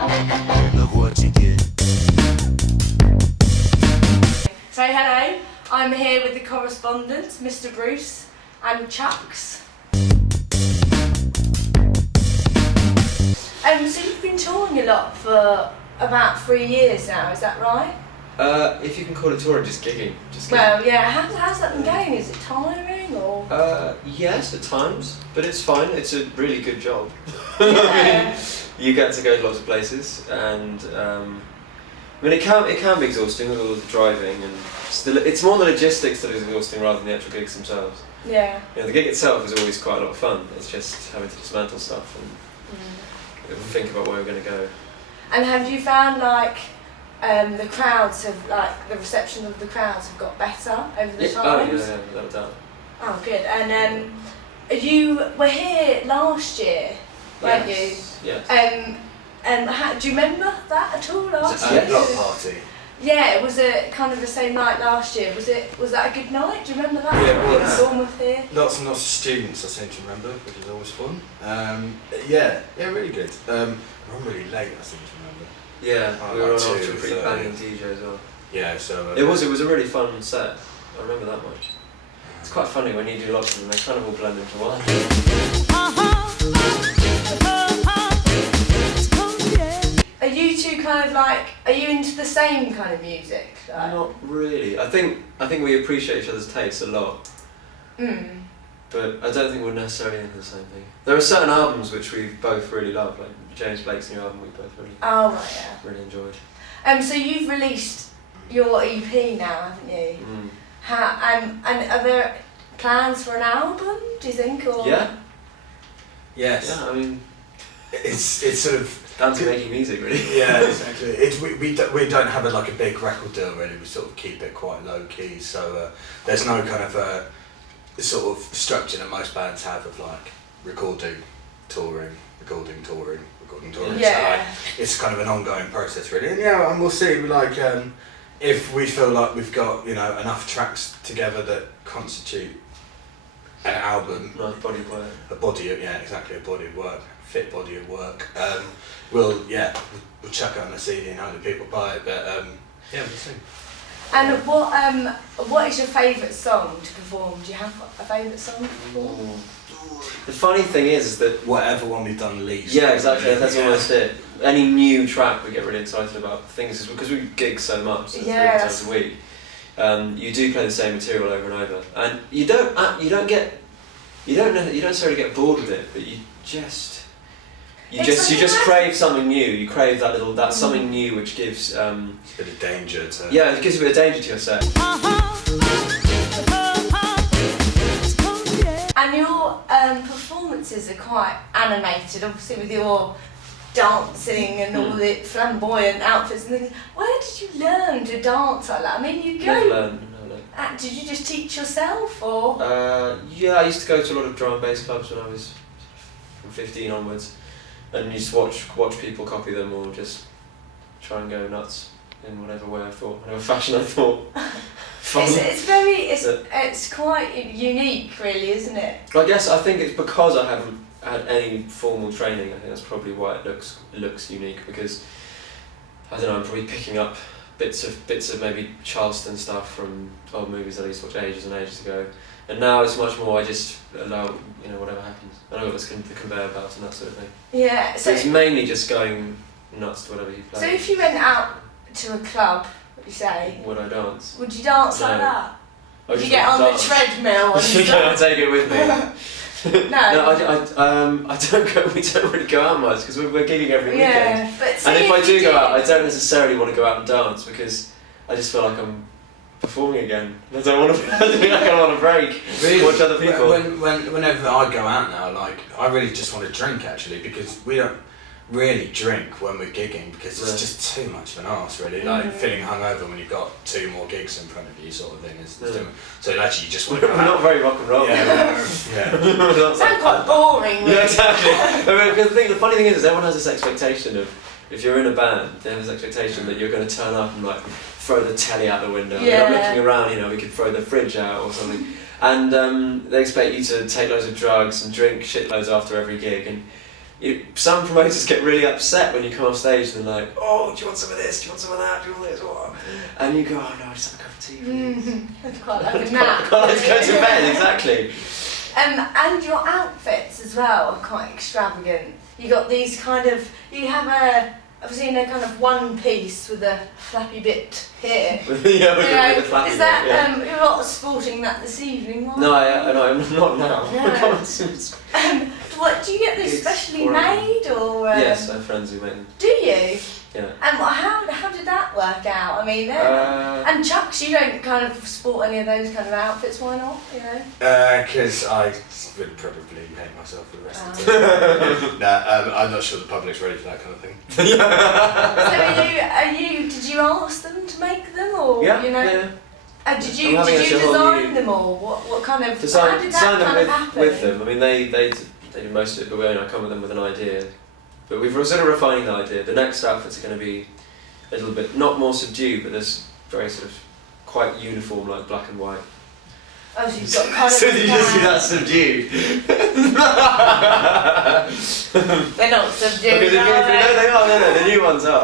So hello, I'm here with the correspondents, Mr. Bruce and Chucks. So you've been touring a lot for about 3 years now, is that right? If you can call it touring, just gigging. Well, yeah. How's that been going? Is it tiring or? Yes, at times, but it's fine. It's a really good job. Yeah. I mean, you get to go to lots of places, and I mean, it can be exhausting with all the driving, and it's more the logistics that is exhausting rather than the actual gigs themselves. Yeah. You know, the gig itself is always quite a lot of fun. It's just having to dismantle stuff and think about where we're going to go. And have you found like the crowds have the reception of the crowds have got better over the times? Yeah, without a doubt. Oh, good. And you were here last year, weren't you? Yes. Do you remember that at all last year? Block party. Yeah, was it kind of the same night last year? Was that a good night? Do you remember that? Yeah, it was. Bournemouth here. Lots and lots of students I seem to remember, which is always fun. Yeah, really good. We're on really late, I seem to remember. Yeah, we were on after a pretty 2:30. banging DJ as well. Yeah, so... It was a really fun set. I remember that much. It's quite funny when you do lots of them, they kind of all blend into one. Are you two are you into the same kind of music? Not really. I think we appreciate each other's tastes a lot. But I don't think we're necessarily into the same thing. There are certain albums which we both really love, like James Blake's new album we both really really enjoyed. So you've released your EP now, haven't you? And are there plans for an album, do you think? Or? Yeah. Yes. Yeah, I mean... It's sort of... Down to making music, really. Yeah, exactly. We don't have a big record deal, really. We sort of keep it quite low key, so there's no kind of sort of structure that most bands have of recording, touring. Yeah. So, it's kind of an ongoing process, really. And and we'll see. If we feel like we've got enough tracks together that constitute an album, Nice body of work. a body of work, fit body of work. We'll chuck it on a CD and hope that people buy it. But we'll see. And what is your favourite song to perform? Do you have a favourite song to perform? The funny thing is that... Whatever one we've done least. Yeah, exactly, that's almost it. Any new track we get really excited about things, because we gig so much, so 3 times a week. You do play the same material over and over, and you don't necessarily get bored with it, but you just crave something new. You crave that something new which gives a bit of danger to... Yeah, it gives a bit of danger to your set. And your performances are quite animated, obviously with your dancing and all the flamboyant outfits and things. Where did you learn to dance like that? I mean, you go... Never learned. Did you just teach yourself, or...? Yeah, I used to go to a lot of drum and bass clubs when I was from 15 onwards, and used to watch people copy them or just try and go nuts in whatever fashion I thought. It's quite unique, really, isn't it? I think it's because I haven't had any formal training. I think that's probably why it looks unique, because I don't know, I'm probably picking up bits of maybe Charleston stuff from old movies that I used to watch ages and ages ago, and now it's much more I just allow whatever happens. I know what's the conveyor belt and that sort of thing. Yeah. So it's mainly just going nuts to whatever you play. So if you went out to a club, what you say? Would I dance? Would you dance like that? Would you get on the treadmill and stuff? I'll take it with me. No. We don't really go out much because we're gigging every weekend. Yeah, but and if I do go out, I don't necessarily want to go out and dance because I just feel like I'm performing again. I don't want to. I feel like I want to break. Really? Watch other people. Whenever I go out now, I really just want to drink actually, because we don't really drink when we're gigging because it's just too much of an arse, really. Feeling hungover when you've got 2 more gigs in front of you, sort of thing. So actually, you just want to. We're not very rock and roll. Yeah. Sound quite boring. Yeah, exactly. The funny thing is everyone has this expectation of, if you're in a band, they have this expectation that you're going to turn up and throw the telly out the window. Yeah. I'm looking around, we could throw the fridge out or something. And they expect you to take loads of drugs and drink shitloads after every gig. And some promoters get really upset when you come off stage and they're like, oh, do you want some of this? Do you want some of that? Do you want this? What? And you go, oh no, just have a cup of tea, please. That's quite like a nap. Can't I just go to bed? Exactly. And your outfits as well are quite extravagant. You got these kind of, you have I've seen a kind of one piece with a flappy bit here. Yeah, with the flappy is that, bit, yeah. You're not sporting that this evening, why? No, I'm not now. No. What, do you get these It's specially horrible. made, or? Yes, I have friends who make them. Do you? Yeah. And how did that work out? I mean, and Chucks, you don't kind of sport any of those kind of outfits, why not, you know? Because I would probably hate myself for the rest of the time. I'm not sure the public's ready for that kind of thing. So did you ask them to make them, or, Yeah, you know? yeah. Did you design them, or what kind of, how did that kind of happen? with them. I mean, they do most of it, but I come with them with an idea. But we've sort of refining the idea. The next outfits are going to be a little bit, not more subdued, but there's very sort of quite uniform, like black and white. Oh, so you've got kind of. So did you just see that subdued? They're not subdued. Because if you know they are, no, the new ones are.